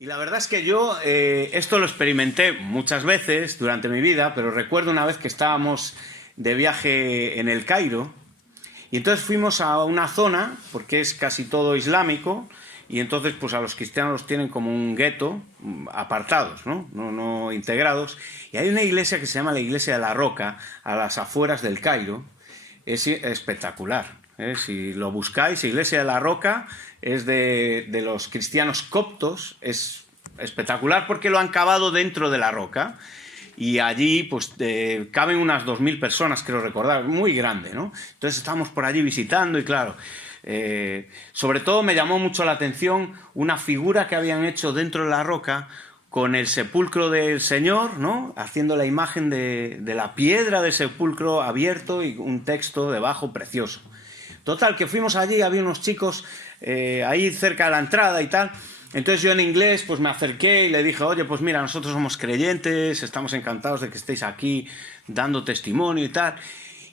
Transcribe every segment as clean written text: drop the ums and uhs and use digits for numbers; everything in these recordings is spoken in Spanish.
Y la verdad es que yo esto lo experimenté muchas veces durante mi vida, pero recuerdo una vez que estábamos de viaje en El Cairo y entonces fuimos a una zona, porque es casi todo islámico, y entonces pues a los cristianos los tienen como un gueto, apartados, no integrados, y hay una iglesia que se llama la Iglesia de la Roca, a las afueras del Cairo. Es espectacular. Si lo buscáis, Iglesia de la Roca es de los cristianos coptos, es espectacular porque lo han cavado dentro de la roca y allí pues caben unas 2000 personas, creo recordar, muy grande, ¿no? Entonces estamos por allí visitando y claro, sobre todo me llamó mucho la atención una figura que habían hecho dentro de la roca con el sepulcro del Señor, ¿no? Haciendo la imagen de la piedra del sepulcro abierto y un texto debajo precioso. Total, que fuimos allí, había unos chicos ahí cerca de la entrada y tal. Entonces yo en inglés pues me acerqué y le dije, oye, pues mira, nosotros somos creyentes, estamos encantados de que estéis aquí dando testimonio y tal.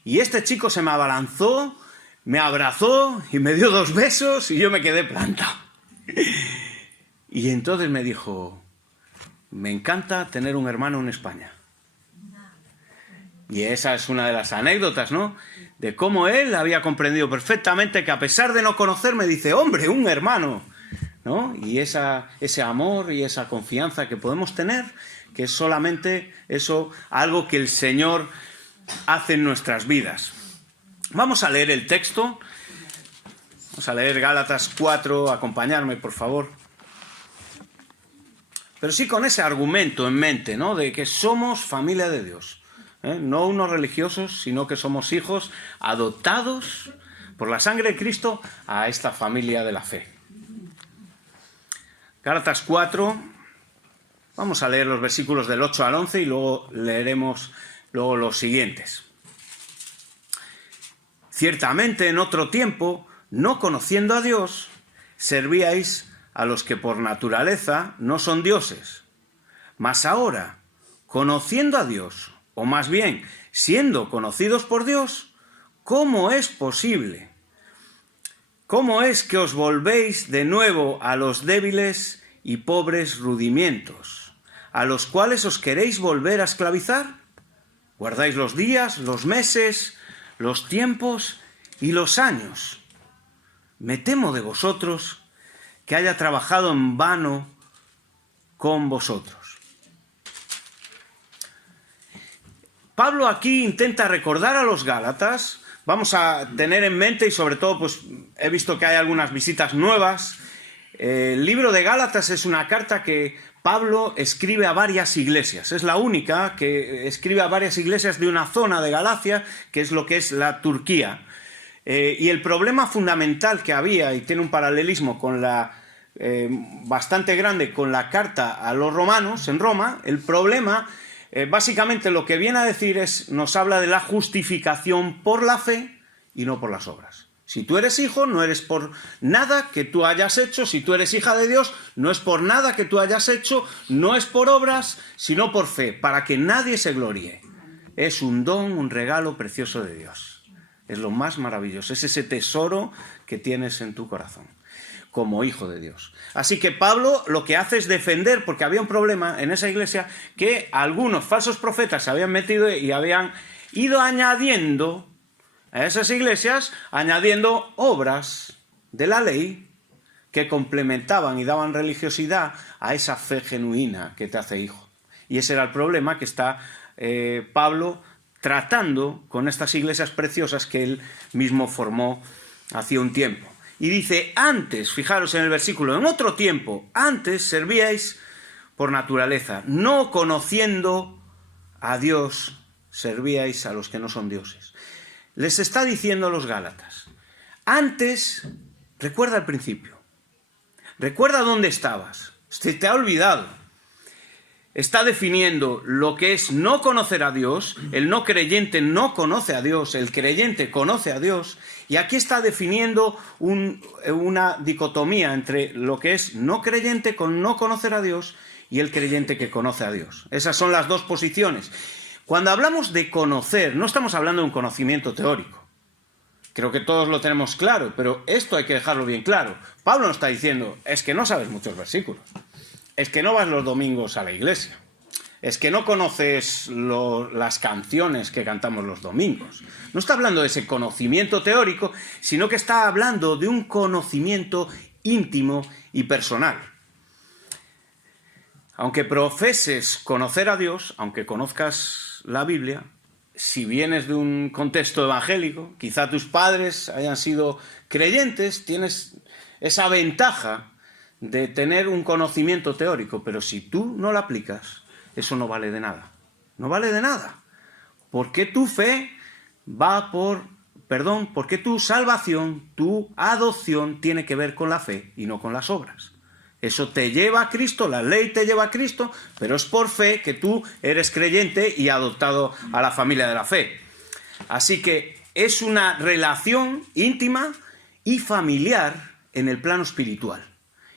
Y este chico se me abalanzó, me abrazó y me dio 2 besos y yo me quedé plantado. Y entonces me dijo, me encanta tener un hermano en España. Y esa es una de las anécdotas, ¿no? De cómo él había comprendido perfectamente que a pesar de no conocerme, dice, hombre, un hermano, ¿no? Y ese amor y esa confianza que podemos tener, que es solamente eso, algo que el Señor hace en nuestras vidas. Vamos a leer el texto. Vamos a leer Gálatas 4, acompañarme, por favor. Pero sí con ese argumento en mente, ¿no? De que somos familia de Dios. No unos religiosos, sino que somos hijos adoptados por la sangre de Cristo a esta familia de la fe. Gálatas 4, vamos a leer los versículos del 8 al 11 y luego leeremos los siguientes. Ciertamente en otro tiempo, no conociendo a Dios, servíais a los que por naturaleza no son dioses. Mas ahora, conociendo a Dios, o más bien, siendo conocidos por Dios, ¿cómo es posible? ¿Cómo es que os volvéis de nuevo a los débiles y pobres rudimientos, a los cuales os queréis volver a esclavizar? ¿Guardáis los días, los meses, los tiempos y los años? Me temo de vosotros que haya trabajado en vano con vosotros. Pablo aquí intenta recordar a los gálatas. Vamos a tener en mente, y sobre todo pues he visto que hay algunas visitas nuevas. El libro de Gálatas es una carta que Pablo escribe a varias iglesias. Es la única que escribe a varias iglesias de una zona de Galacia, que es lo que es la Turquía. Y el problema fundamental que había, y tiene un paralelismo con bastante grande con la carta a los romanos en Roma, el problema básicamente lo que viene a decir nos habla de la justificación por la fe y no por las obras. Si tú eres hijo, no eres por nada que tú hayas hecho. Si tú eres hija de Dios, no es por nada que tú hayas hecho, no es por obras, sino por fe, para que nadie se gloríe. Es un don, un regalo precioso de Dios. Es lo más maravilloso, es ese tesoro que tienes en tu corazón, como hijo de Dios. Así que Pablo lo que hace es defender, porque había un problema en esa iglesia, que algunos falsos profetas se habían metido y habían ido añadiendo a esas iglesias, añadiendo obras de la ley que complementaban y daban religiosidad a esa fe genuina que te hace hijo. Y ese era el problema que está Pablo tratando con estas iglesias preciosas que él mismo formó hacía un tiempo. Y dice, antes, fijaros en el versículo, en otro tiempo, antes servíais por naturaleza, no conociendo a Dios, servíais a los que no son dioses. Les está diciendo a los gálatas, antes, recuerda el principio, recuerda dónde estabas, se te ha olvidado. Está definiendo lo que es no conocer a Dios. El no creyente no conoce a Dios, el creyente conoce a Dios. Y aquí está definiendo una dicotomía entre lo que es no creyente con no conocer a Dios y el creyente que conoce a Dios. Esas son las dos posiciones. Cuando hablamos de conocer, no estamos hablando de un conocimiento teórico. Creo que todos lo tenemos claro, pero esto hay que dejarlo bien claro. Pablo nos está diciendo, es que no sabes muchos versículos. es que no vas los domingos a la iglesia. Es que no conoces las canciones que cantamos los domingos. No está hablando de ese conocimiento teórico, sino que está hablando de un conocimiento íntimo y personal. Aunque profeses conocer a Dios, aunque conozcas la Biblia, si vienes de un contexto evangélico, quizá tus padres hayan sido creyentes, tienes esa ventaja de tener un conocimiento teórico, pero si tú no lo aplicas, eso no vale de nada. No vale de nada. Porque tu fe va porque tu salvación, tu adopción tiene que ver con la fe y no con las obras. Eso te lleva a Cristo, la ley te lleva a Cristo, pero es por fe que tú eres creyente y adoptado a la familia de la fe. Así que es una relación íntima y familiar en el plano espiritual.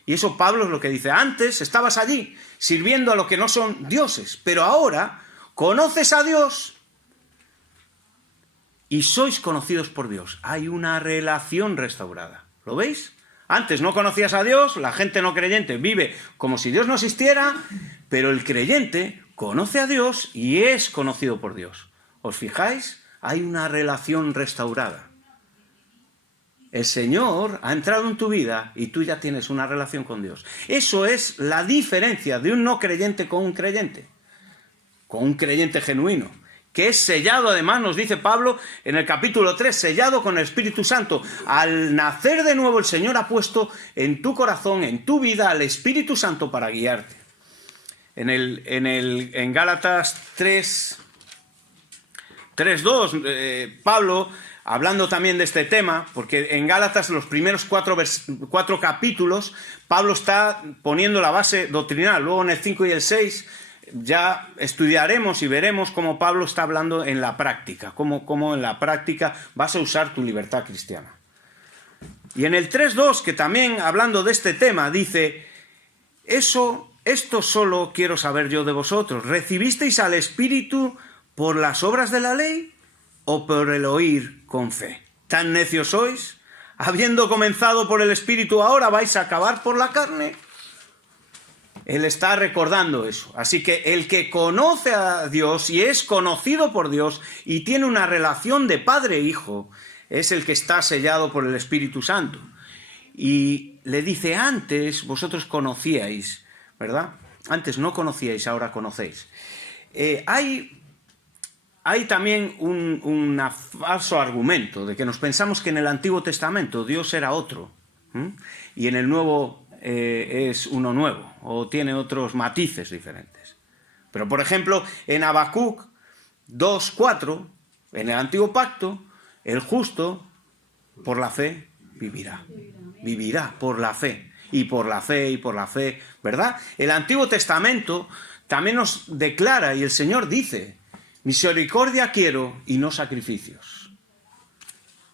Y eso Pablo es lo que dice. Antes estabas allí sirviendo a lo que no son dioses, pero ahora conoces a Dios y sois conocidos por Dios. Hay una relación restaurada. ¿Lo veis? Antes no conocías a Dios, la gente no creyente vive como si Dios no existiera, pero el creyente conoce a Dios y es conocido por Dios. ¿Os fijáis? Hay una relación restaurada. El Señor ha entrado en tu vida y tú ya tienes una relación con Dios. Eso es la diferencia de un no creyente con un creyente genuino, que es sellado, además, nos dice Pablo en el capítulo 3, sellado con el Espíritu Santo. Al nacer de nuevo, el Señor ha puesto en tu corazón, en tu vida, al Espíritu Santo para guiarte. En Gálatas 3:2, Pablo, hablando también de este tema, porque en Gálatas, los primeros cuatro capítulos, Pablo está poniendo la base doctrinal. Luego en el 5 y el 6 ya estudiaremos y veremos cómo Pablo está hablando en la práctica, cómo en la práctica vas a usar tu libertad cristiana. Y en el 3:2, que también hablando de este tema, dice, esto solo quiero saber yo de vosotros. ¿Recibisteis al Espíritu por las obras de la ley o por el oír con fe? ¿Tan necios sois? Habiendo comenzado por el Espíritu, ¿ahora vais a acabar por la carne? Él está recordando eso. Así que el que conoce a Dios y es conocido por Dios y tiene una relación de padre e hijo, es el que está sellado por el Espíritu Santo. Y le dice, antes vosotros conocíais, ¿verdad? Antes no conocíais, ahora conocéis. Hay también un falso argumento de que nos pensamos que en el Antiguo Testamento Dios era otro, y en el Nuevo es uno nuevo, o tiene otros matices diferentes. Pero, por ejemplo, en Habacuc 2:4, en el Antiguo Pacto, el justo por la fe vivirá. Vivirá por la fe, y por la fe, y por la fe, ¿verdad? El Antiguo Testamento también nos declara, y el Señor dice, misericordia quiero y no sacrificios.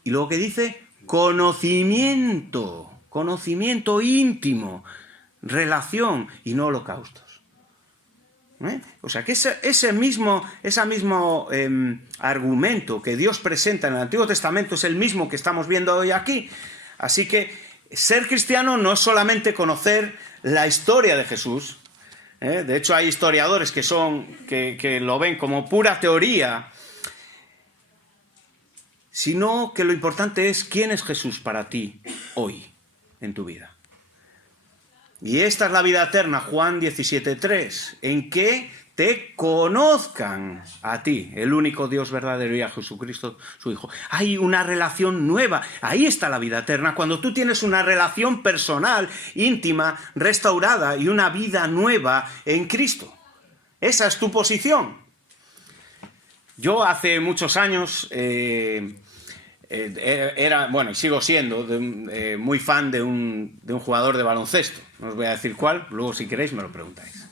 Y luego que dice, conocimiento íntimo, relación y no holocaustos. O sea que ese mismo argumento que Dios presenta en el Antiguo Testamento es el mismo que estamos viendo hoy aquí. Así que ser cristiano no es solamente conocer la historia de Jesús. De hecho, hay historiadores que lo ven como pura teoría, sino que lo importante es quién es Jesús para ti hoy en tu vida. Y esta es la vida eterna, Juan 17:3, en que te conozcan a ti, el único Dios verdadero, y a Jesucristo, su Hijo. Hay una relación nueva, ahí está la vida eterna, cuando tú tienes una relación personal, íntima, restaurada y una vida nueva en Cristo. Esa es tu posición. Yo hace muchos años y sigo siendo muy fan de un jugador de baloncesto. No os voy a decir cuál, luego si queréis me lo preguntáis.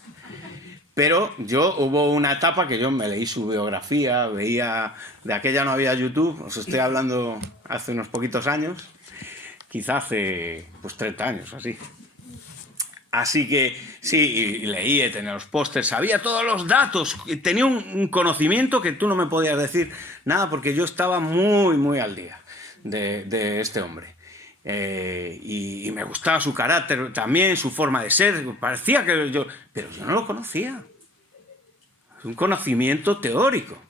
Pero hubo una etapa que yo me leí su biografía, veía, de aquella no había YouTube, os estoy hablando hace unos poquitos años, quizá hace 30 años o así. Así que sí, leí, tenía los pósters, sabía todos los datos, tenía un conocimiento que tú no me podías decir nada porque yo estaba muy, muy al día de este hombre. y me gustaba su carácter también, su forma de ser, parecía que yo... Pero yo no lo conocía. Es un conocimiento teórico.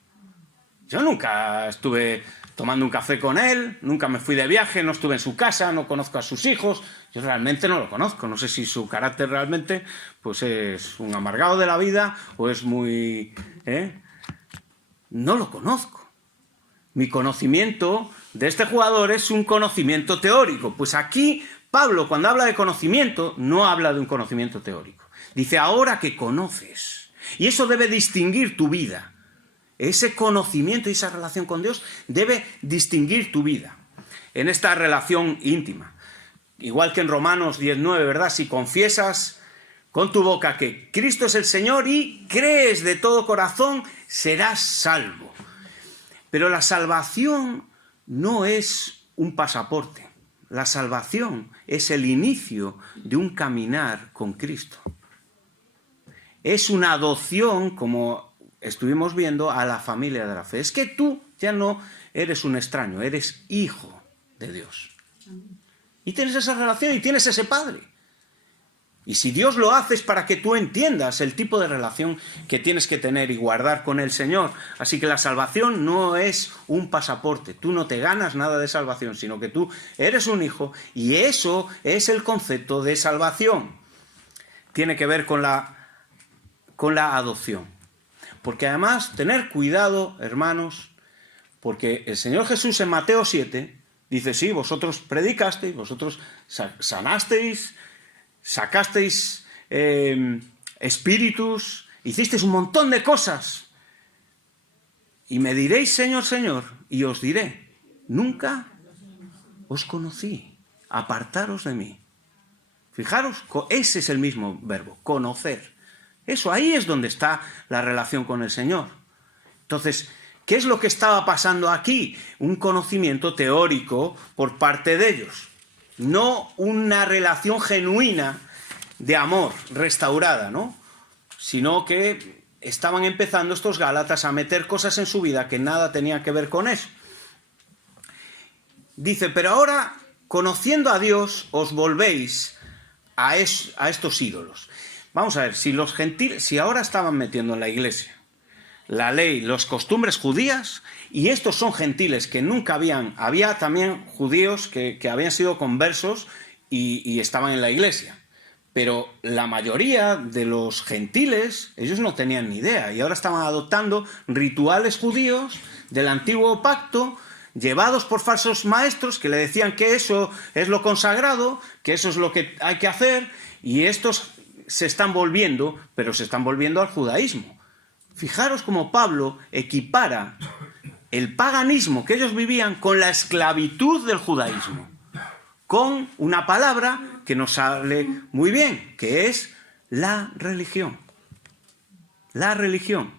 Yo nunca estuve tomando un café con él, nunca me fui de viaje, no estuve en su casa, no conozco a sus hijos, yo realmente no lo conozco, no sé si su carácter realmente pues es un amargado de la vida o es muy... No lo conozco. Mi conocimiento de este jugador es un conocimiento teórico. Pues aquí Pablo, cuando habla de conocimiento, no habla de un conocimiento teórico. Dice, ahora que conoces. Y eso debe distinguir tu vida. Ese conocimiento y esa relación con Dios debe distinguir tu vida en esta relación íntima. Igual que en Romanos 19, ¿verdad? Si confiesas con tu boca que Cristo es el Señor y crees de todo corazón, serás salvo. Pero la salvación no es un pasaporte. La salvación es el inicio de un caminar con Cristo. Es una adopción, como estuvimos viendo, a la familia de la fe. Es que tú ya no eres un extraño, eres hijo de Dios. Y tienes esa relación y tienes ese Padre. Y si Dios lo hace es para que tú entiendas el tipo de relación que tienes que tener y guardar con el Señor. Así que la salvación no es un pasaporte. Tú no te ganas nada de salvación, sino que tú eres un hijo y eso es el concepto de salvación. Tiene que ver con la adopción. Porque además, tener cuidado, hermanos, porque el Señor Jesús en Mateo 7 dice, sí, vosotros predicasteis, vosotros sanasteis, sacasteis espíritus, hicisteis un montón de cosas. Y me diréis, Señor, Señor, y os diré, nunca os conocí, apartaros de mí. Fijaros, ese es el mismo verbo, conocer. Eso, ahí es donde está la relación con el Señor. Entonces, ¿qué es lo que estaba pasando aquí? Un conocimiento teórico por parte de ellos. No una relación genuina de amor restaurada, ¿no? Sino que estaban empezando estos gálatas a meter cosas en su vida que nada tenían que ver con eso. Dice, pero ahora, conociendo a Dios, os volvéis a estos ídolos. Vamos a ver, si ahora estaban metiendo en la iglesia la ley, las costumbres judías, y estos son gentiles que nunca había también judíos que habían sido conversos y estaban en la iglesia, pero la mayoría de los gentiles, ellos no tenían ni idea, y ahora estaban adoptando rituales judíos del antiguo pacto, llevados por falsos maestros que le decían que eso es lo consagrado, que eso es lo que hay que hacer, y estos se están volviendo, pero se están volviendo al judaísmo. Fijaros cómo Pablo equipara el paganismo que ellos vivían con la esclavitud del judaísmo, con una palabra que nos sale muy bien, que es la religión. La religión.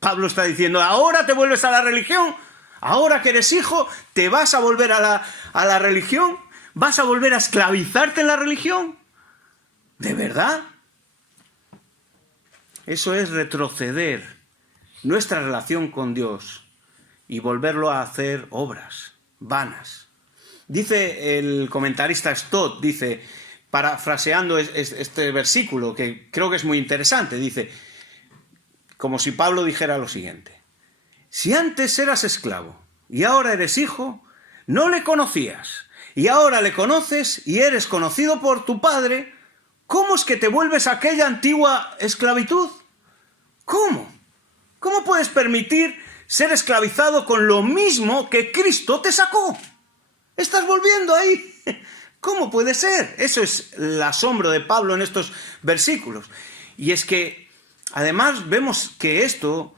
Pablo está diciendo, ahora te vuelves a la religión, ahora que eres hijo, te vas a volver a la religión, vas a volver a esclavizarte en la religión. ¿De verdad? Eso es retroceder nuestra relación con Dios y volverlo a hacer obras vanas. Dice el comentarista Stott, dice, parafraseando este versículo, que creo que es muy interesante, dice, como si Pablo dijera lo siguiente, si antes eras esclavo y ahora eres hijo, no le conocías, y ahora le conoces y eres conocido por tu Padre, ¿cómo es que te vuelves a aquella antigua esclavitud? ¿Cómo? ¿Cómo puedes permitir ser esclavizado con lo mismo que Cristo te sacó? Estás volviendo ahí. ¿Cómo puede ser? Eso es el asombro de Pablo en estos versículos. Y es que, además, vemos que esto,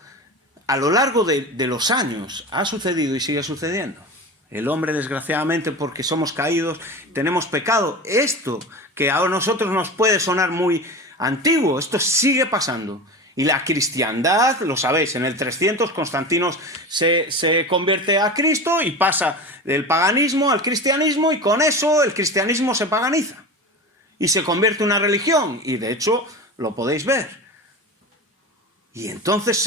a lo largo de los años, ha sucedido y sigue sucediendo. El hombre, desgraciadamente, porque somos caídos, tenemos pecado. Esto, que a nosotros nos puede sonar muy antiguo, esto sigue pasando. Y la cristiandad, lo sabéis, en el 300 Constantino se convierte a Cristo y pasa del paganismo al cristianismo, y con eso el cristianismo se paganiza y se convierte en una religión, y de hecho lo podéis ver. Y entonces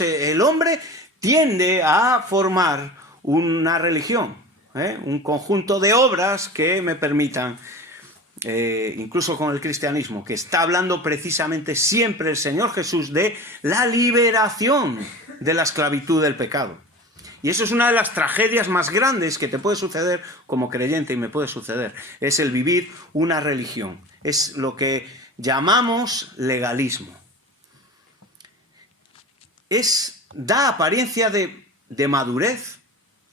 el hombre tiende a formar una religión, un conjunto de obras que me permitan, incluso con el cristianismo, que está hablando precisamente siempre el Señor Jesús de la liberación de la esclavitud del pecado. Y eso es una de las tragedias más grandes que te puede suceder como creyente, y me puede suceder, es el vivir una religión. Es lo que llamamos legalismo. Da apariencia de madurez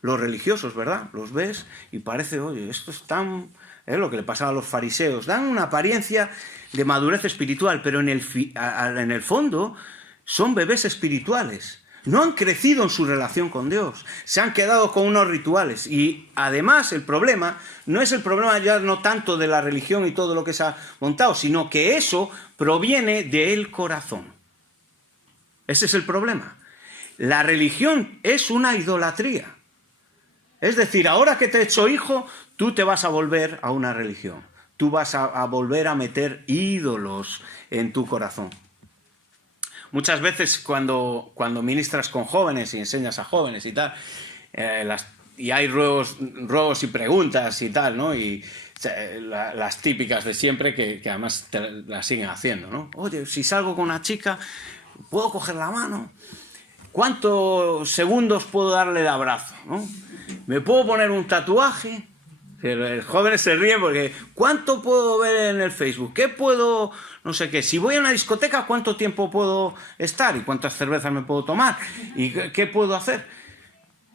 los religiosos, ¿verdad? Los ves y parece, oye, esto es tan... Es lo que le pasaba a los fariseos. Dan una apariencia de madurez espiritual, pero en el fondo son bebés espirituales. No han crecido en su relación con Dios. Se han quedado con unos rituales. Y además el problema no es el problema ya no tanto de la religión y todo lo que se ha montado, sino que eso proviene del corazón. Ese es el problema. La religión es una idolatría. Es decir, ahora que te he hecho hijo, tú te vas a volver a una religión. Tú vas a volver a meter ídolos en tu corazón. Muchas veces cuando ministras con jóvenes y enseñas a jóvenes y tal, y hay ruegos y preguntas y tal, ¿no? Y las típicas de siempre que además las siguen haciendo, ¿no? Oye, si salgo con una chica, ¿puedo coger la mano? ¿Cuántos segundos puedo darle el abrazo? ¿No? ¿Me puedo poner un tatuaje? Los jóvenes se ríen porque ¿cuánto puedo ver en el Facebook? ¿Qué puedo...? No sé qué. Si voy a una discoteca, ¿cuánto tiempo puedo estar? ¿Y cuántas cervezas me puedo tomar? ¿Y qué puedo hacer?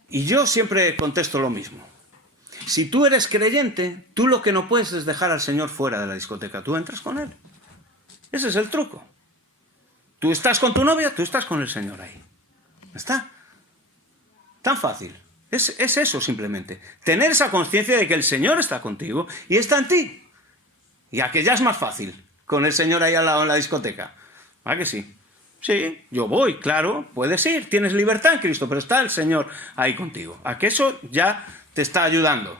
Y yo siempre contesto lo mismo. Si tú eres creyente, tú lo que no puedes es dejar al Señor fuera de la discoteca. Tú entras con Él. Ese es el truco. Tú estás con tu novia, tú estás con el Señor ahí. ¿Está? Tan fácil. Es eso simplemente. Tener esa conciencia de que el Señor está contigo y está en ti. Y a que ya es más fácil con el Señor ahí al lado en la discoteca. ¿A que sí? Sí, yo voy, claro, puedes ir, tienes libertad en Cristo, pero está el Señor ahí contigo. ¿A que eso ya te está ayudando?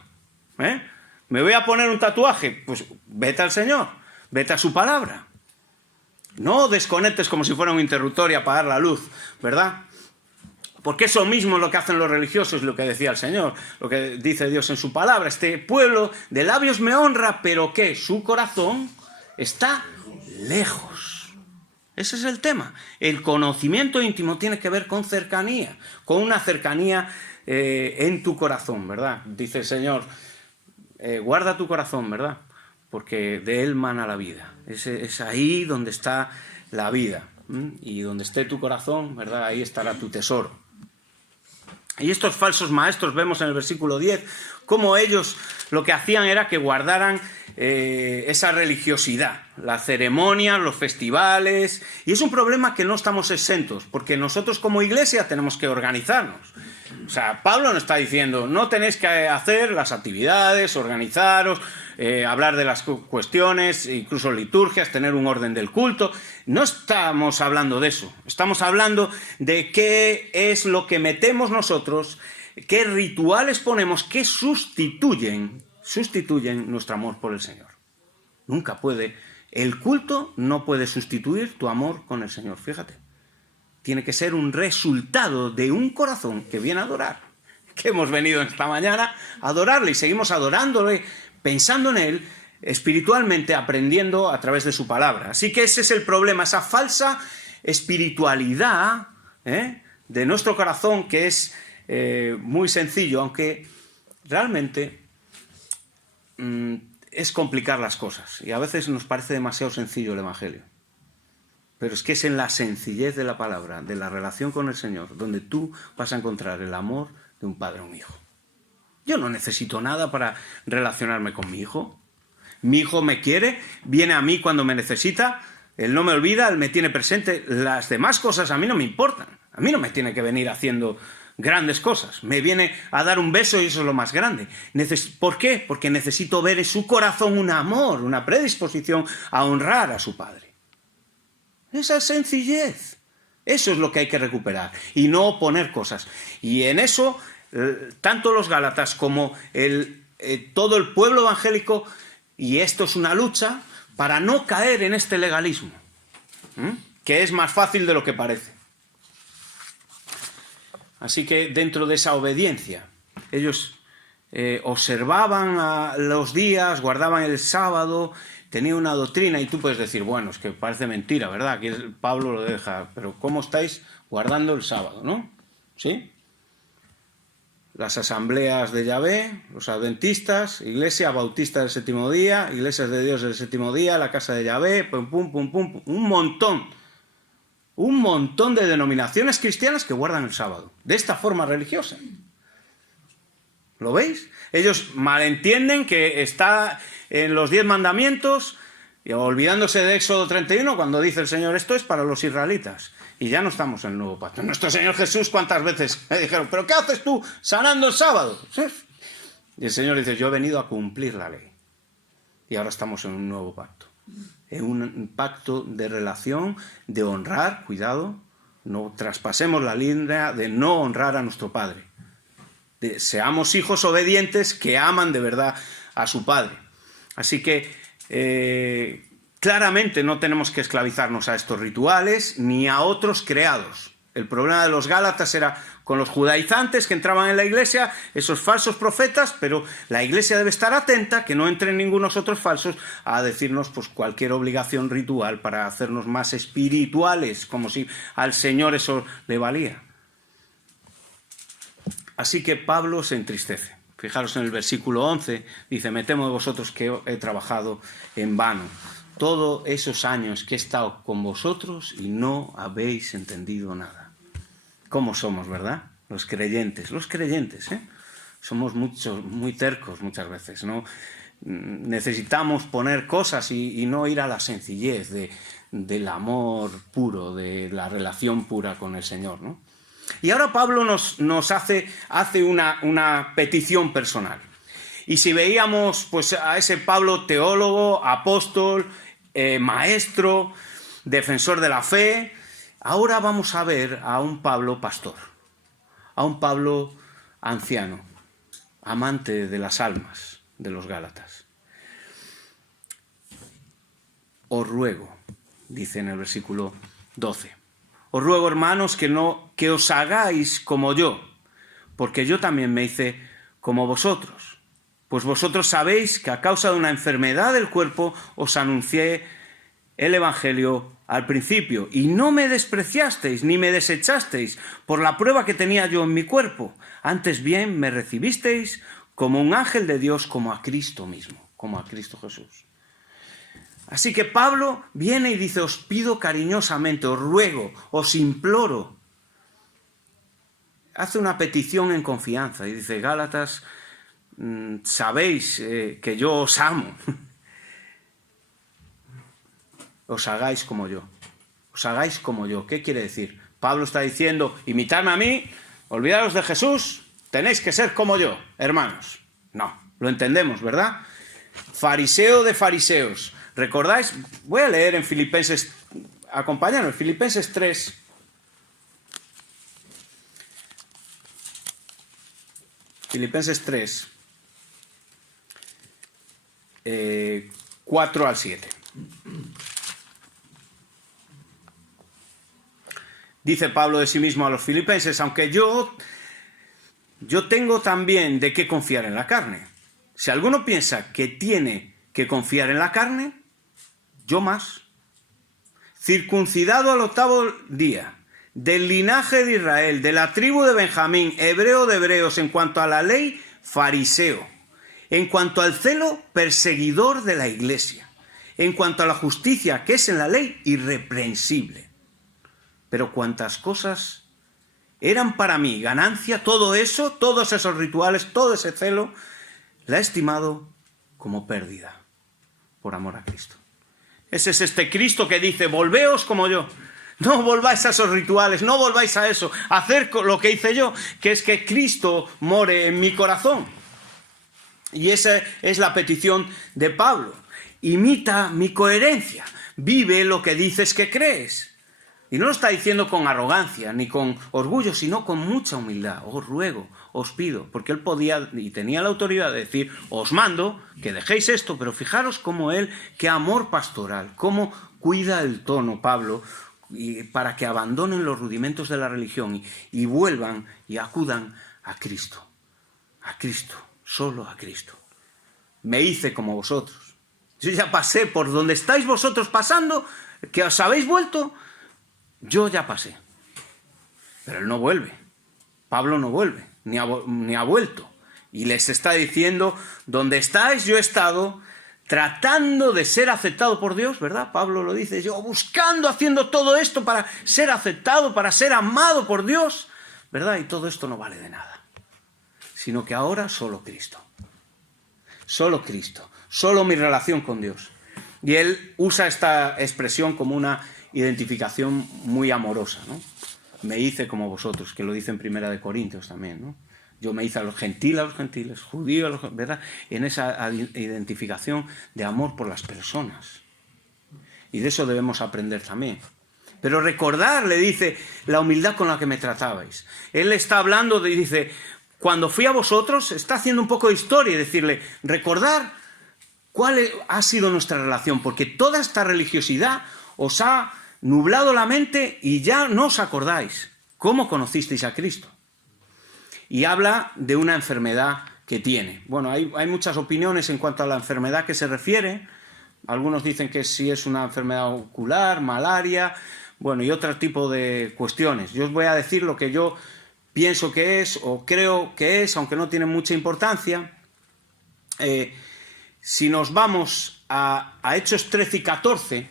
¿Me voy a poner un tatuaje? Pues vete al Señor, vete a su palabra. No desconectes como si fuera un interruptor y apagar la luz, ¿verdad? Porque eso mismo es lo que hacen los religiosos, lo que decía el Señor, lo que dice Dios en su palabra. Este pueblo de labios me honra, pero ¿qué? Su corazón está lejos. Ese es el tema. El conocimiento íntimo tiene que ver con cercanía, con una cercanía en tu corazón, ¿verdad? Dice el Señor, guarda tu corazón, ¿verdad? Porque de él mana la vida. Es ahí donde está la vida. Y donde esté tu corazón, ¿verdad? Ahí estará tu tesoro. Y estos falsos maestros, vemos en el versículo 10, cómo ellos lo que hacían era que guardaran esa religiosidad, las ceremonias, los festivales, y es un problema que no estamos exentos, porque nosotros como iglesia tenemos que organizarnos. O sea, Pablo nos está diciendo, no tenéis que hacer las actividades, organizaros, hablar de las cuestiones, incluso liturgias, tener un orden del culto. No estamos hablando de eso, estamos hablando de qué es lo que metemos nosotros, qué rituales ponemos que sustituyen nuestro amor por el Señor. Nunca puede, el culto no puede sustituir tu amor con el Señor, fíjate. Tiene que ser un resultado de un corazón que viene a adorar, que hemos venido esta mañana a adorarle y seguimos adorándole, pensando en Él, espiritualmente aprendiendo a través de su palabra. Así que ese es el problema, esa falsa espiritualidad de nuestro corazón, que es muy sencillo, aunque realmente es complicar las cosas y a veces nos parece demasiado sencillo el Evangelio. Pero es que es en la sencillez de la palabra, de la relación con el Señor, donde tú vas a encontrar el amor de un padre o un hijo. Yo no necesito nada para relacionarme con mi hijo. Mi hijo me quiere, viene a mí cuando me necesita, él no me olvida, él me tiene presente. Las demás cosas a mí no me importan. A mí no me tiene que venir haciendo grandes cosas. Me viene a dar un beso y eso es lo más grande. ¿Por qué? Porque necesito ver en su corazón un amor, una predisposición a honrar a su padre. Esa sencillez. Eso es lo que hay que recuperar y no poner cosas. Y en eso, tanto los gálatas como todo el pueblo evangélico, y esto es una lucha para no caer en este legalismo, que es más fácil de lo que parece. Así que dentro de esa obediencia, ellos observaban los días, guardaban el sábado, tenía una doctrina, y tú puedes decir, bueno, es que parece mentira, ¿verdad? Aquí Pablo lo deja, pero ¿cómo estáis guardando el sábado, no? ¿Sí? Las asambleas de Yahvé, los adventistas, Iglesia Bautista del Séptimo Día, Iglesias de Dios del Séptimo Día, la Casa de Yahvé, pum, pum, pum, pum, un montón de denominaciones cristianas que guardan el sábado, de esta forma religiosa. ¿Lo veis? Ellos malentienden que está en los 10 mandamientos, olvidándose de Éxodo 31, cuando dice el Señor, esto es para los israelitas. Y ya no estamos en el nuevo pacto. Nuestro Señor Jesús, ¿cuántas veces me dijeron, pero qué haces tú sanando el sábado? ¿Sí? Y el Señor dice, yo he venido a cumplir la ley. Y ahora estamos en un nuevo pacto. En un pacto de relación, de honrar, cuidado, no traspasemos la línea de no honrar a nuestro Padre. Seamos hijos obedientes que aman de verdad a su Padre. Así que claramente no tenemos que esclavizarnos a estos rituales ni a otros creados. El problema de los Gálatas era con los judaizantes que entraban en la iglesia, esos falsos profetas, pero la iglesia debe estar atenta que no entren ningunos otros falsos a decirnos pues cualquier obligación ritual para hacernos más espirituales, como si al Señor eso le valía. Así que Pablo se entristece. Fijaros en el versículo 11, dice, me temo de vosotros que he trabajado en vano. Todos esos años que he estado con vosotros y no habéis entendido nada. ¿Cómo somos, verdad? Los creyentes, ¿eh? Somos muy tercos muchas veces, ¿no? Necesitamos poner cosas y no ir a la sencillez del amor puro, de la relación pura con el Señor, ¿no? Y ahora Pablo nos hace una petición personal. Y si veíamos pues, a ese Pablo teólogo, apóstol, maestro, defensor de la fe, ahora vamos a ver a un Pablo pastor, a un Pablo anciano, amante de las almas de los Gálatas. Os ruego, dice en el versículo 12, os ruego, hermanos, que os hagáis como yo, porque yo también me hice como vosotros. Pues vosotros sabéis que a causa de una enfermedad del cuerpo os anuncié el Evangelio al principio, y no me despreciasteis ni me desechasteis por la prueba que tenía yo en mi cuerpo. Antes bien me recibisteis como un ángel de Dios, como a Cristo mismo, como a Cristo Jesús. Así que Pablo viene y dice, os pido cariñosamente, os ruego, os imploro. Hace una petición en confianza y dice, Gálatas, sabéis que yo os amo. Os hagáis como yo. Os hagáis como yo. ¿Qué quiere decir? Pablo está diciendo, imitadme a mí, olvidaros de Jesús, tenéis que ser como yo, hermanos. No, lo entendemos, ¿verdad? Fariseo de fariseos. ¿Recordáis? Voy a leer en Filipenses, acompáñanos, Filipenses 3. Filipenses 3, 4 al 7. Dice Pablo de sí mismo a los filipenses, aunque yo tengo también de qué confiar en la carne. Si alguno piensa que tiene que confiar en la carne, yo más. Circuncidado al 8º día, del linaje de Israel, de la tribu de Benjamín, hebreo de hebreos, en cuanto a la ley, fariseo, en cuanto al celo, perseguidor de la iglesia, en cuanto a la justicia que es en la ley, irreprensible. Pero cuantas cosas eran para mí ganancia, todo eso, todos esos rituales, todo ese celo, la he estimado como pérdida por amor a Cristo. Ese es este Cristo que dice, volveos como yo. No volváis a esos rituales, no volváis a eso. Hacer lo que hice yo, que es que Cristo more en mi corazón. Y esa es la petición de Pablo. Imita mi coherencia. Vive lo que dices que crees. Y no lo está diciendo con arrogancia ni con orgullo, sino con mucha humildad. Os ruego, os pido, porque él podía y tenía la autoridad de decir, os mando que dejéis esto, pero fijaros cómo él, qué amor pastoral, cómo cuida el tono Pablo para que abandonen los rudimentos de la religión y vuelvan y acudan a Cristo, solo a Cristo. Me hice como vosotros. Yo ya pasé por donde estáis vosotros pasando, que os habéis vuelto, yo ya pasé. Pero él no vuelve. Pablo no vuelve, ni ha vuelto. Y les está diciendo, donde estáis yo he estado tratando de ser aceptado por Dios, ¿verdad? Pablo lo dice, yo buscando, haciendo todo esto para ser aceptado, para ser amado por Dios, ¿verdad? Y todo esto no vale de nada. Sino que ahora solo Cristo. Solo Cristo. Solo mi relación con Dios. Y él usa esta expresión como una identificación muy amorosa, ¿no? Me hice como vosotros, que lo dice en 1 Corintios también, ¿no? Yo me hice a los gentiles, judíos, ¿verdad? En esa identificación de amor por las personas. Y de eso debemos aprender también. Pero recordar, le dice, la humildad con la que me tratabais. Él está hablando, dice, cuando fui a vosotros, está haciendo un poco de historia y decirle, recordar cuál ha sido nuestra relación, porque toda esta religiosidad os ha nublado la mente y ya no os acordáis cómo conocisteis a Cristo. Y habla de una enfermedad que tiene. Bueno, hay muchas opiniones en cuanto a la enfermedad que se refiere. Algunos dicen que si es una enfermedad ocular, malaria, bueno, y otro tipo de cuestiones. Yo os voy a decir lo que yo pienso que es o creo que es, aunque no tiene mucha importancia. Si nos vamos a Hechos 13 y 14,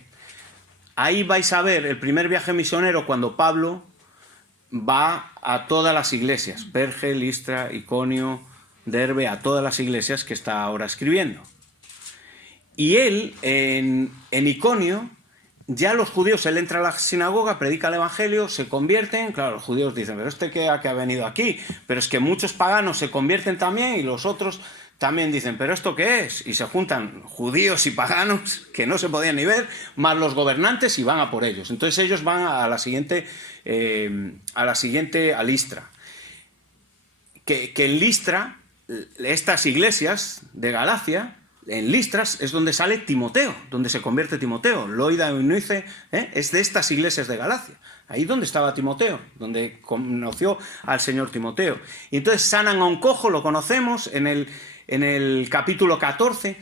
ahí vais a ver el primer viaje misionero cuando Pablo va a todas las iglesias, Perge, Listra, Iconio, Derbe, a todas las iglesias que está ahora escribiendo. Y él, en Iconio, ya los judíos, él entra a la sinagoga, predica el evangelio, se convierten, claro, los judíos dicen, pero que ha venido aquí, pero es que muchos paganos se convierten también y los otros también dicen, ¿pero esto qué es? Y se juntan judíos y paganos, que no se podían ni ver, más los gobernantes y van a por ellos. Entonces ellos van a la siguiente, a Listra. Que en Listra, estas iglesias de Galacia, en Listras es donde sale Timoteo, donde se convierte Timoteo. Loida y Eunice es de estas iglesias de Galacia. Ahí donde estaba Timoteo, donde conoció al Señor Timoteo. Y entonces sanan a un cojo, lo conocemos en el capítulo 14.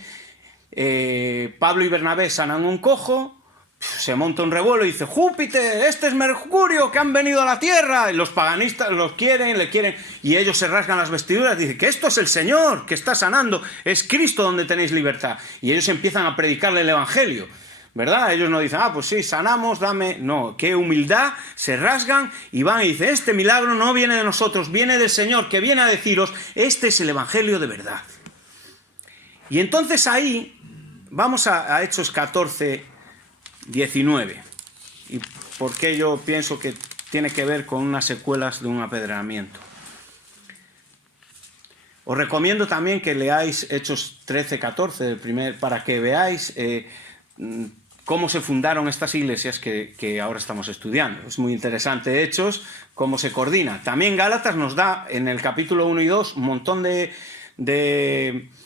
Pablo y Bernabé sanan a un cojo, se monta un revuelo y dice, Júpiter, este es Mercurio, que han venido a la tierra. Y los paganistas le quieren, y ellos se rasgan las vestiduras, dicen que esto es el Señor, que está sanando, es Cristo donde tenéis libertad. Y ellos empiezan a predicarle el evangelio, ¿verdad? Ellos no dicen, pues sí, sanamos, dame. No, qué humildad, se rasgan y van y dicen, este milagro no viene de nosotros, viene del Señor, que viene a deciros, este es el evangelio de verdad. Y entonces ahí, vamos a Hechos 14, 19. ¿Y por qué yo pienso que tiene que ver con unas secuelas de un apedreamiento? Os recomiendo también que leáis Hechos 13, 14, para que veáis cómo se fundaron estas iglesias que ahora estamos estudiando. Es muy interesante Hechos, cómo se coordina. También Gálatas nos da en el capítulo 1 y 2 un montón de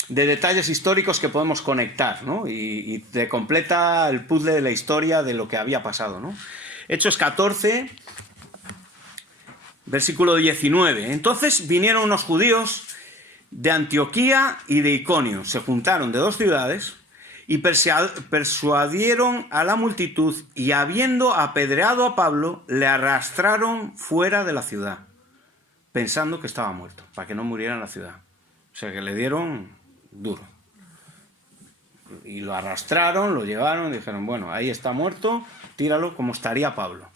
detalles históricos que podemos conectar, ¿no? Y te completa el puzzle de la historia de lo que había pasado, ¿no? Hechos 14, versículo 19. Entonces vinieron unos judíos de Antioquía y de Iconio, se juntaron de dos ciudades y persuadieron a la multitud y habiendo apedreado a Pablo, le arrastraron fuera de la ciudad, pensando que estaba muerto, para que no muriera en la ciudad. O sea que le dieron duro. Y lo arrastraron, lo llevaron y dijeron, bueno, ahí está muerto, tíralo como estaría Pablo.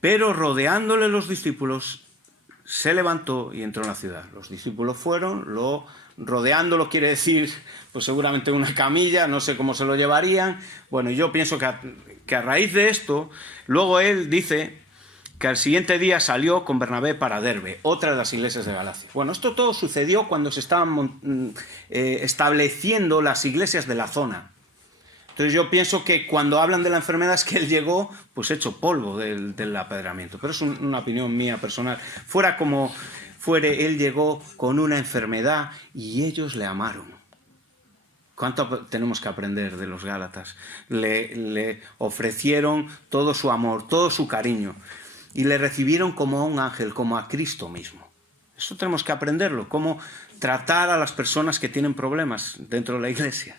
Pero rodeándole los discípulos, se levantó y entró en la ciudad. Los discípulos fueron, rodeándolo quiere decir, pues seguramente una camilla, no sé cómo se lo llevarían. Bueno, yo pienso que a raíz de esto, luego él dice que al siguiente día salió con Bernabé para Derbe, otra de las iglesias de Galacia. Bueno, esto todo sucedió cuando se estaban estableciendo las iglesias de la zona. Entonces yo pienso que cuando hablan de la enfermedad es que él llegó pues hecho polvo del apedreamiento. Pero es una opinión mía personal. Fuera como fuere, él llegó con una enfermedad y ellos le amaron. ¿Cuánto tenemos que aprender de los Gálatas? Le ofrecieron todo su amor, todo su cariño. Y le recibieron como a un ángel, como a Cristo mismo. Eso tenemos que aprenderlo, cómo tratar a las personas que tienen problemas dentro de la iglesia.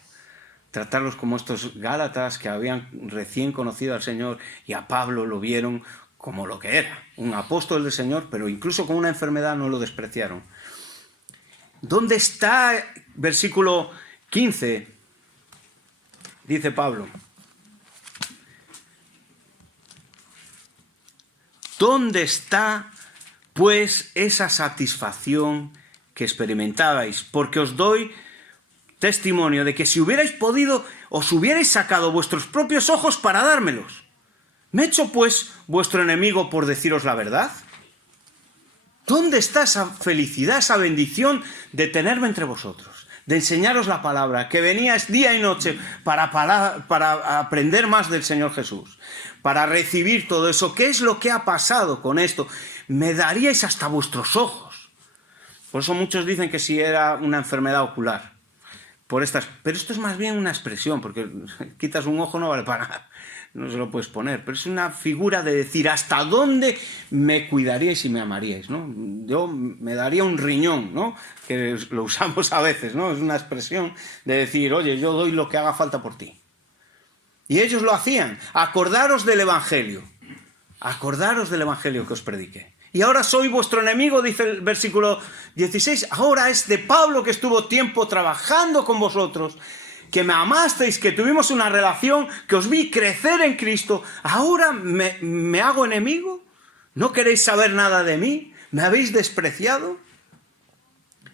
Tratarlos como estos Gálatas que habían recién conocido al Señor y a Pablo lo vieron como lo que era, un apóstol del Señor, pero incluso con una enfermedad no lo despreciaron. ¿Dónde está? Versículo 15, dice Pablo. ¿Dónde está, pues, esa satisfacción que experimentabais? Porque os doy testimonio de que si hubierais podido, os hubierais sacado vuestros propios ojos para dármelos. ¿Me he hecho, pues, vuestro enemigo por deciros la verdad? ¿Dónde está esa felicidad, esa bendición de tenerme entre vosotros? De enseñaros la palabra, que veníais día y noche para aprender más del Señor Jesús, para recibir todo eso. ¿Qué es lo que ha pasado con esto? Me daríais hasta vuestros ojos. Por eso muchos dicen que si era una enfermedad ocular. Pero esto es más bien una expresión, porque quitas un ojo no vale para nada. No se lo puedes poner, pero es una figura de decir hasta dónde me cuidaríais y me amaríais, ¿no? Yo me daría un riñón, ¿no? Que lo usamos a veces, ¿no? Es una expresión de decir, oye, yo doy lo que haga falta por ti. Y ellos lo hacían. Acordaros del Evangelio que os prediqué. Y ahora soy vuestro enemigo, dice el versículo 16. Ahora es de Pablo, que estuvo tiempo trabajando con vosotros, que me amasteis, que tuvimos una relación, que os vi crecer en Cristo. ¿Ahora me hago enemigo? ¿No queréis saber nada de mí? ¿Me habéis despreciado?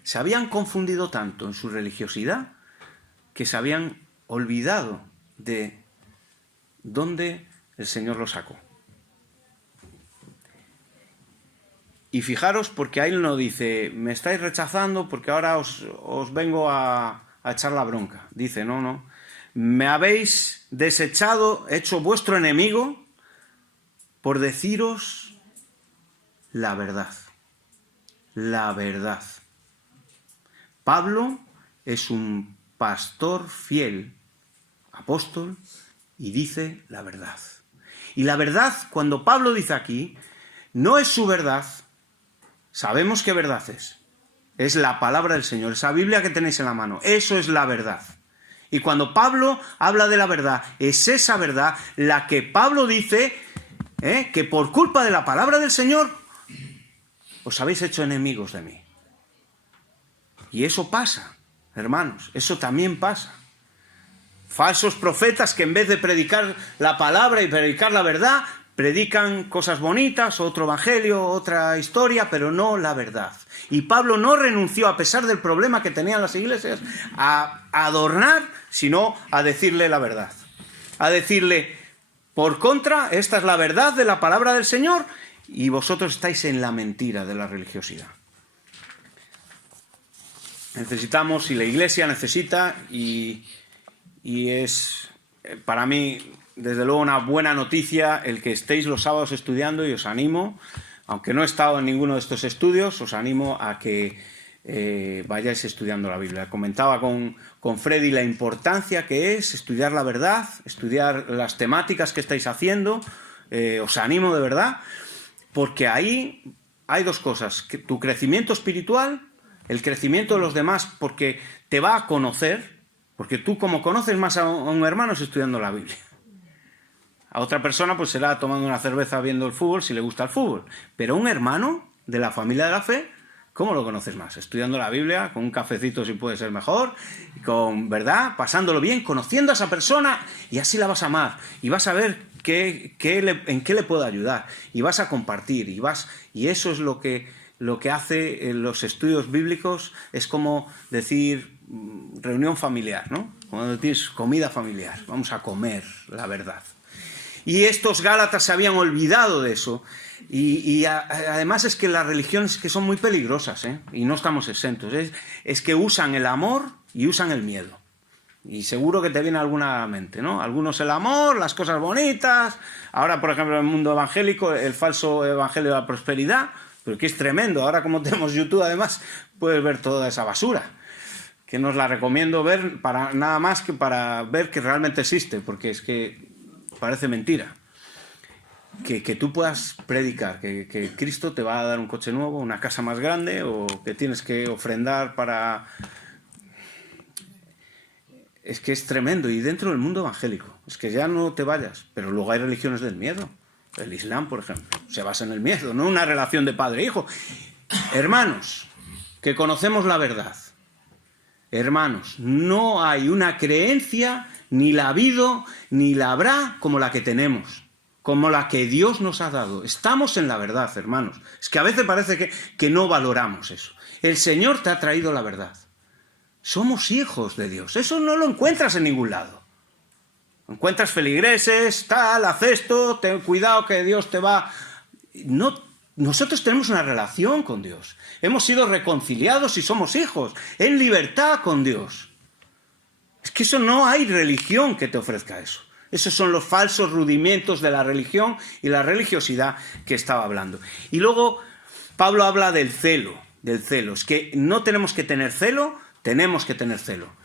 Se habían confundido tanto en su religiosidad que se habían olvidado de dónde el Señor los sacó. Y fijaros, porque ahí no dice, me estáis rechazando porque ahora os vengo a echar la bronca. Dice, no, me habéis desechado, hecho vuestro enemigo, por deciros la verdad. La verdad. Pablo es un pastor fiel, apóstol, y dice la verdad. Y la verdad, cuando Pablo dice aquí, no es su verdad. Sabemos qué verdad es. Es la palabra del Señor, esa Biblia que tenéis en la mano. Eso es la verdad. Y cuando Pablo habla de la verdad, es esa verdad la que Pablo dice que por culpa de la palabra del Señor os habéis hecho enemigos de mí. Y eso pasa, hermanos, eso también pasa. Falsos profetas que en vez de predicar la palabra y predicar la verdad, predican cosas bonitas, otro evangelio, otra historia, pero no la verdad. Y Pablo no renunció, a pesar del problema que tenían las iglesias, a adornar, sino a decirle la verdad. A decirle, por contra, esta es la verdad de la palabra del Señor y vosotros estáis en la mentira de la religiosidad. Necesitamos, y la iglesia necesita, y es para mí, desde luego, una buena noticia el que estéis los sábados estudiando, y os animo, aunque no he estado en ninguno de estos estudios, os animo a que vayáis estudiando la Biblia. Comentaba con Freddy la importancia que es estudiar la verdad, estudiar las temáticas que estáis haciendo. Os animo de verdad, porque ahí hay dos cosas: tu crecimiento espiritual, el crecimiento de los demás, porque te va a conocer, porque tú, como conoces más a un hermano, es estudiando la Biblia. A otra persona pues será tomando una cerveza viendo el fútbol, si le gusta el fútbol. Pero un hermano de la familia de la fe, ¿cómo lo conoces más? Estudiando la Biblia, con un cafecito si puede ser mejor, con verdad, pasándolo bien, conociendo a esa persona, y así la vas a amar. Y vas a ver en qué le puedo ayudar. Y vas a compartir. Y eso es lo que hace en los estudios bíblicos. Es como decir reunión familiar, ¿no? Cuando tienes comida familiar. Vamos a comer la verdad. Y estos Gálatas se habían olvidado de eso. Y además es que las religiones que son muy peligrosas, y no estamos exentos. Es que usan el amor y usan el miedo. Y seguro que te viene alguna a la mente, ¿no? Algunos el amor, las cosas bonitas. Ahora, por ejemplo, en el mundo evangélico, el falso evangelio de la prosperidad, pero que es tremendo. Ahora, como tenemos YouTube, además, puedes ver toda esa basura, que no os la recomiendo ver para nada más que para ver que realmente existe, porque es que parece mentira. que tú puedas predicar que Cristo te va a dar un coche nuevo, una casa más grande, o que tienes que ofrendar para... Es que es tremendo. Y dentro del mundo evangélico, es que ya no te vayas. Pero luego hay religiones del miedo. El Islam, por ejemplo, se basa en el miedo, no una relación de padre e hijo. Hermanos, que conocemos la verdad. Hermanos, no hay una creencia, ni la ha habido, ni la habrá, como la que tenemos, como la que Dios nos ha dado. Estamos en la verdad, hermanos. Es que a veces parece que no valoramos eso. El Señor te ha traído la verdad. Somos hijos de Dios. Eso no lo encuentras en ningún lado. Encuentras feligreses, tal, haz esto, ten cuidado que Dios te va... No, nosotros tenemos una relación con Dios. Hemos sido reconciliados y somos hijos, en libertad con Dios. Es que eso no hay religión que te ofrezca eso. Esos son los falsos rudimentos de la religión y la religiosidad que estaba hablando. Y luego Pablo habla del celo, del celo. Es que no tenemos que tener celo, tenemos que tener celo.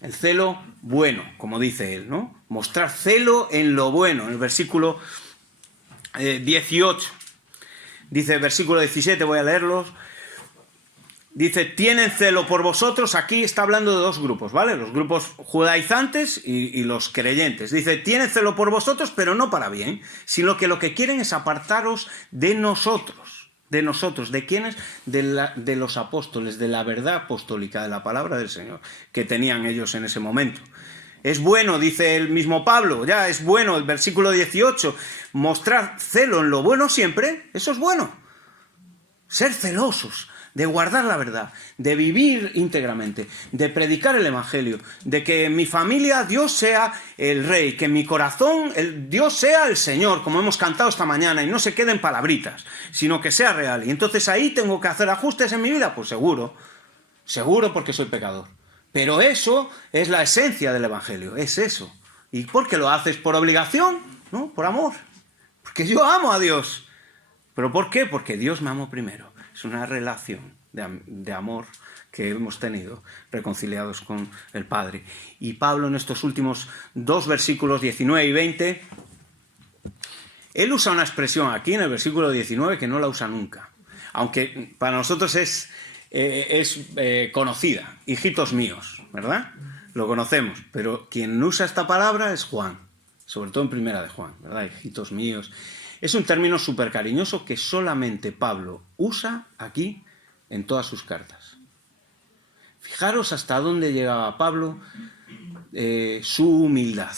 El celo bueno, como dice él, ¿no? Mostrar celo en lo bueno. En el versículo 18, dice, versículo 17, voy a leerlos. Dice, tienen celo por vosotros. Aquí está hablando de dos grupos, ¿vale? Los grupos judaizantes y los creyentes. Dice, tienen celo por vosotros, pero no para bien, sino que lo que quieren es apartaros de nosotros. ¿De nosotros? ¿De quiénes? De los apóstoles, de la verdad apostólica, de la palabra del Señor, que tenían ellos en ese momento. Es bueno, dice el mismo Pablo, ya es bueno, el versículo 18, mostrar celo en lo bueno siempre, eso es bueno. Ser celosos, de guardar la verdad, de vivir íntegramente, de predicar el Evangelio, de que en mi familia Dios sea el Rey, que en mi corazón Dios sea el Señor, como hemos cantado esta mañana, y no se queden palabritas, sino que sea real. Y entonces ahí tengo que hacer ajustes en mi vida, pues seguro porque soy pecador. Pero eso es la esencia del Evangelio, es eso. ¿Y por qué lo haces? ¿Por obligación? No, por amor. Porque yo amo a Dios. ¿Pero por qué? Porque Dios me amó primero. Es una relación de amor que hemos tenido reconciliados con el Padre. Y Pablo en estos últimos dos versículos 19 y 20, él usa una expresión aquí en el versículo 19 que no la usa nunca. Aunque para nosotros es conocida, hijitos míos, ¿verdad? Lo conocemos, pero quien usa esta palabra es Juan, sobre todo en primera de Juan, ¿verdad? Hijitos míos. Es un término súper cariñoso que solamente Pablo usa aquí en todas sus cartas. Fijaros hasta dónde llegaba Pablo, su humildad.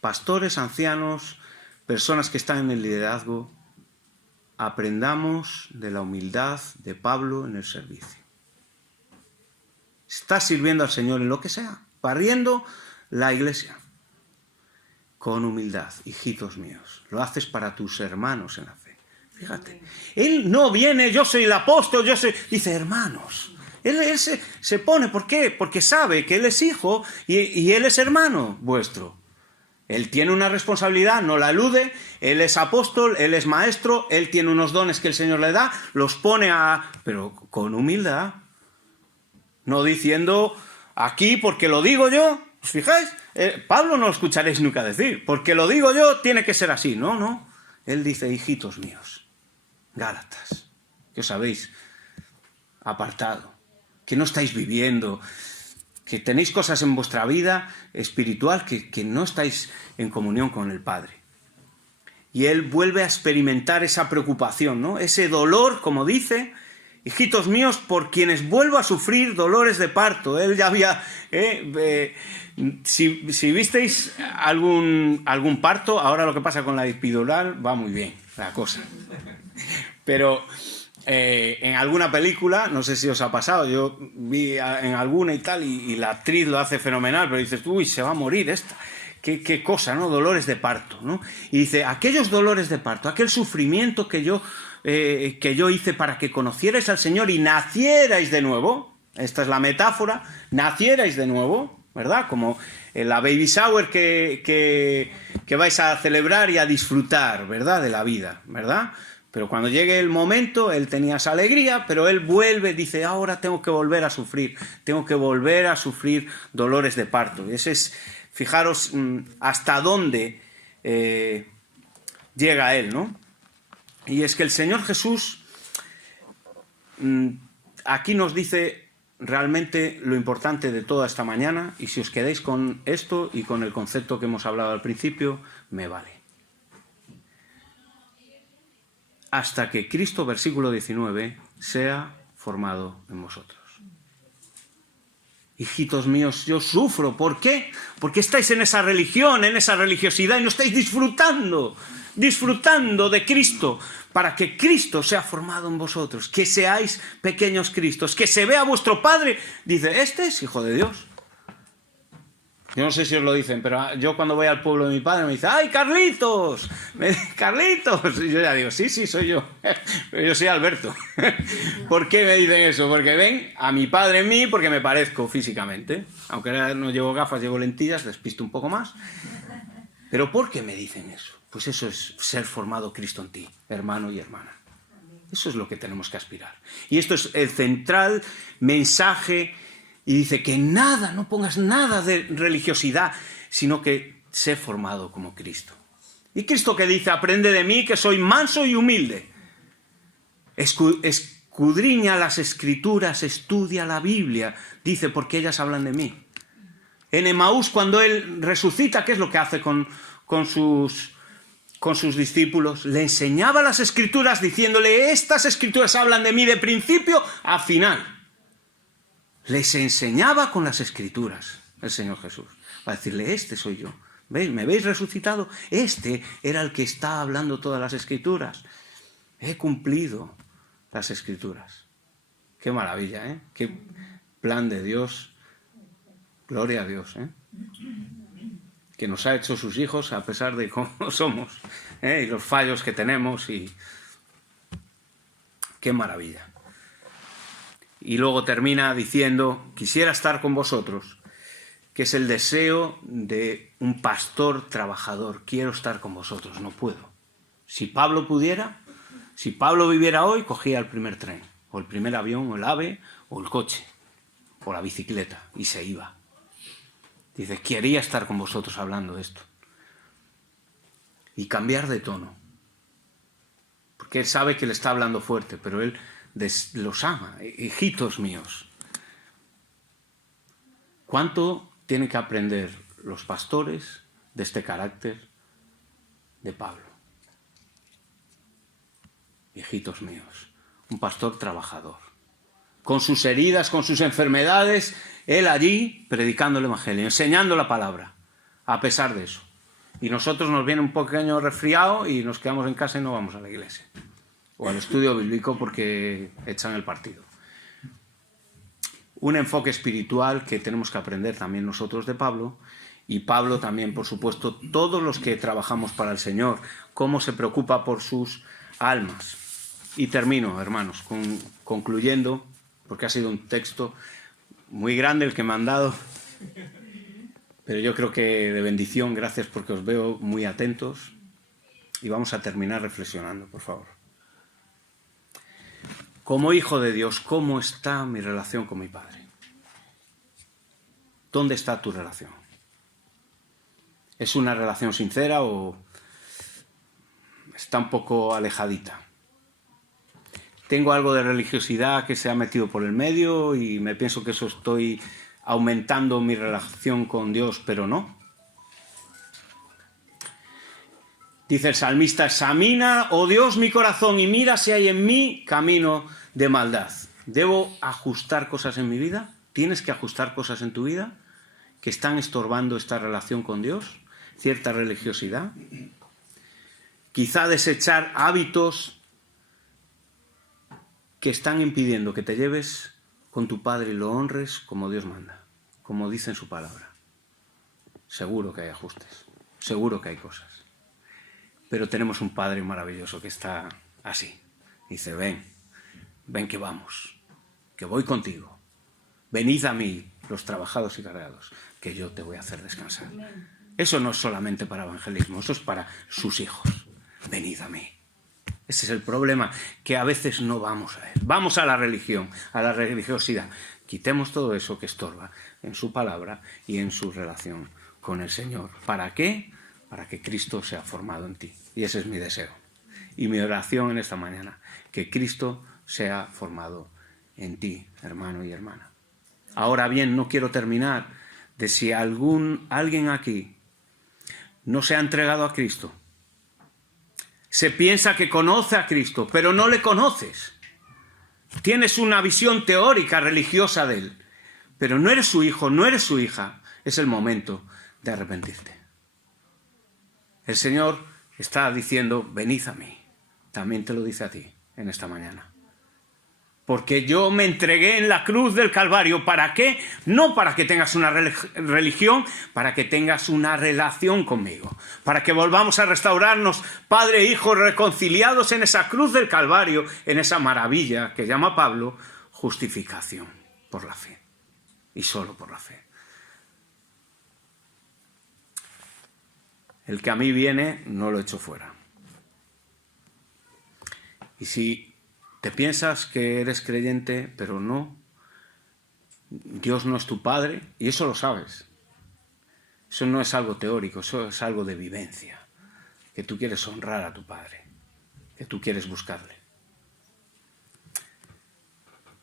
Pastores, ancianos, personas que están en el liderazgo, aprendamos de la humildad de Pablo en el servicio. Estás sirviendo al Señor en lo que sea, barriendo la iglesia. Con humildad, hijitos míos, lo haces para tus hermanos en la fe. Fíjate, él no viene, yo soy el apóstol, dice hermanos. Él se pone, ¿por qué? Porque sabe que él es hijo y él es hermano vuestro. Él tiene una responsabilidad, no la elude, él es apóstol, él es maestro, él tiene unos dones que el Señor le da, los pone pero con humildad, no diciendo aquí porque lo digo yo. ¿Os fijáis? Pablo no lo escucharéis nunca decir, porque lo digo yo, tiene que ser así. No. Él dice, hijitos míos, Gálatas, que os habéis apartado, que no estáis viviendo, que tenéis cosas en vuestra vida espiritual que no estáis en comunión con el Padre. Y él vuelve a experimentar esa preocupación, ¿no? Ese dolor, como dice, hijitos míos, por quienes vuelvo a sufrir dolores de parto. Él ya había... Si visteis algún parto, ahora lo que pasa con la epidural va muy bien la cosa. Pero en alguna película, no sé si os ha pasado, yo vi en alguna y tal, y la actriz lo hace fenomenal, pero dices, uy, se va a morir esta. Qué cosa, ¿no? Dolores de parto, ¿no? Y dice, aquellos dolores de parto, aquel sufrimiento que yo hice para que conocierais al Señor y nacierais de nuevo, esta es la metáfora, nacierais de nuevo, ¿verdad? Como en la baby shower que vais a celebrar y a disfrutar, ¿verdad? De la vida, ¿verdad? Pero cuando llegue el momento, él tenía esa alegría, pero él vuelve, dice, ahora tengo que volver a sufrir dolores de parto. Y ese es, fijaros hasta dónde llega a él, ¿no? Y es que el Señor Jesús aquí nos dice realmente lo importante de toda esta mañana, y si os quedáis con esto y con el concepto que hemos hablado al principio, me vale. Hasta que Cristo, versículo 19, sea formado en vosotros. Hijitos míos, yo sufro. ¿Por qué? Porque estáis en esa religión, en esa religiosidad, y no estáis disfrutando de Cristo, para que Cristo sea formado en vosotros, que seáis pequeños Cristos, que se vea vuestro Padre. Dice, este es hijo de Dios. Yo no sé si os lo dicen, pero yo cuando voy al pueblo de mi padre me dice, ¡ay, Carlitos! ¡Carlitos! Y yo ya digo, sí, soy yo. Pero yo soy Alberto. ¿Por qué me dicen eso? Porque ven a mi padre en mí porque me parezco físicamente. Aunque ahora no llevo gafas, llevo lentillas, despisto un poco más. ¿Pero por qué me dicen eso? Pues eso es ser formado Cristo en ti, hermano y hermana. Eso es lo que tenemos que aspirar. Y esto es el central mensaje. Y dice que nada, no pongas nada de religiosidad, sino que sé formado como Cristo. ¿Y Cristo qué dice? Aprende de mí, que soy manso y humilde. Escudriña las Escrituras, estudia la Biblia. Dice, porque ellas hablan de mí. En Emaús, cuando Él resucita, ¿qué es lo que hace con sus discípulos? Le enseñaba las Escrituras diciéndole, estas Escrituras hablan de mí de principio a final. Les enseñaba con las Escrituras el Señor Jesús. Para decirle, este soy yo. ¿Veis? ¿Me veis resucitado? Este era el que está hablando todas las Escrituras. He cumplido las Escrituras. Qué maravilla, ¿eh? Qué plan de Dios. Gloria a Dios, ¿eh? Que nos ha hecho sus hijos a pesar de cómo somos, ¿eh? Y los fallos que tenemos. Y qué maravilla. Y luego termina diciendo, quisiera estar con vosotros, que es el deseo de un pastor trabajador. Quiero estar con vosotros, no puedo. Si Pablo pudiera, si Pablo viviera hoy, cogía el primer tren, o el primer avión, o el AVE, o el coche, o la bicicleta, y se iba. Dice, quería estar con vosotros hablando de esto. Y cambiar de tono. Porque él sabe que le está hablando fuerte, pero él los ama, hijitos míos. ¿Cuánto tienen que aprender los pastores de este carácter de Pablo? Hijitos míos, un pastor trabajador. Con sus heridas, con sus enfermedades, él allí predicando el Evangelio, enseñando la palabra, a pesar de eso. Y nosotros nos viene un pequeño resfriado y nos quedamos en casa y no vamos a la iglesia. O al estudio bíblico porque echan el partido. Un enfoque espiritual que tenemos que aprender también nosotros de Pablo, y Pablo también, por supuesto, todos los que trabajamos para el Señor, cómo se preocupa por sus almas. Y termino, hermanos, concluyendo, porque ha sido un texto muy grande el que me han dado, pero yo creo que de bendición, gracias porque os veo muy atentos, y vamos a terminar reflexionando, por favor. Como hijo de Dios, ¿cómo está mi relación con mi Padre? ¿Dónde está tu relación? ¿Es una relación sincera o está un poco alejadita? ¿Tengo algo de religiosidad que se ha metido por el medio y me pienso que eso estoy aumentando mi relación con Dios, pero no? Dice el salmista, examina, oh Dios, mi corazón y mira si hay en mí camino de maldad. ¿Debo ajustar cosas en mi vida? ¿Tienes que ajustar cosas en tu vida que están estorbando esta relación con Dios? ¿Cierta religiosidad? Quizá desechar hábitos que están impidiendo que te lleves con tu Padre y lo honres como Dios manda, como dice en su palabra. Seguro que hay ajustes, seguro que hay cosas. Pero tenemos un Padre maravilloso que está así. Dice, ven que vamos, que voy contigo. Venid a mí, los trabajados y cargados, que yo te voy a hacer descansar. Eso no es solamente para evangelismo, eso es para sus hijos. Venid a mí. Ese es el problema, que a veces no vamos a él. Vamos a la religión, a la religiosidad. Quitemos todo eso que estorba en su palabra y en su relación con el Señor. ¿Para qué? para que Cristo sea formado en ti. Y ese es mi deseo. Y mi oración en esta mañana, que Cristo sea formado en ti, hermano y hermana. Ahora bien, no quiero terminar de si alguien aquí no se ha entregado a Cristo. Se piensa que conoce a Cristo, pero no le conoces. Tienes una visión teórica, religiosa de Él, pero no eres su hijo, no eres su hija. Es el momento de arrepentirte. El Señor está diciendo, venid a mí. También te lo dice a ti en esta mañana. Porque yo me entregué en la cruz del Calvario. ¿Para qué? No para que tengas una religión, para que tengas una relación conmigo. Para que volvamos a restaurarnos, Padre e Hijo, reconciliados en esa cruz del Calvario, en esa maravilla que llama Pablo justificación por la fe. Y solo por la fe. El que a mí viene, no lo echo fuera. Y si te piensas que eres creyente, pero no, Dios no es tu Padre, y eso lo sabes. Eso no es algo teórico, eso es algo de vivencia. Que tú quieres honrar a tu Padre, que tú quieres buscarle.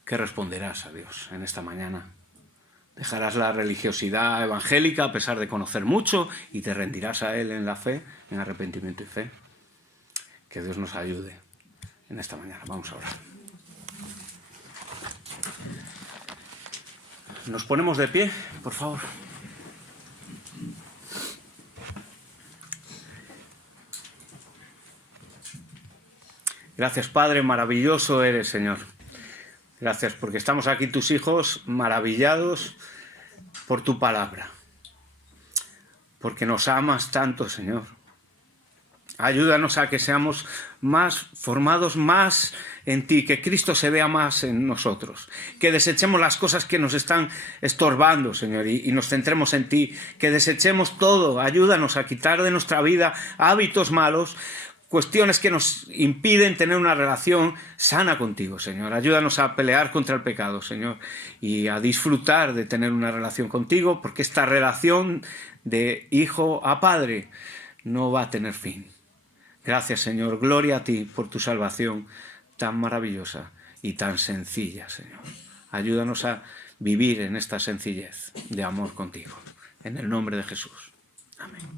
¿Qué responderás a Dios en esta mañana? Dejarás la religiosidad evangélica a pesar de conocer mucho y te rendirás a Él en la fe, en arrepentimiento y fe. Que Dios nos ayude en esta mañana. Vamos a orar. Nos ponemos de pie, por favor. Gracias, Padre, maravilloso eres, Señor. Gracias porque estamos aquí tus hijos maravillados por tu palabra. Porque nos amas tanto, Señor. Ayúdanos a que seamos más formados más en ti, que Cristo se vea más en nosotros, que desechemos las cosas que nos están estorbando, Señor, y nos centremos en ti, que desechemos todo. Ayúdanos a quitar de nuestra vida hábitos malos, cuestiones que nos impiden tener una relación sana contigo, Señor. Ayúdanos a pelear contra el pecado, Señor, y a disfrutar de tener una relación contigo, porque esta relación de hijo a padre no va a tener fin. Gracias, Señor. Gloria a ti por tu salvación tan maravillosa y tan sencilla, Señor. Ayúdanos a vivir en esta sencillez de amor contigo. En el nombre de Jesús. Amén.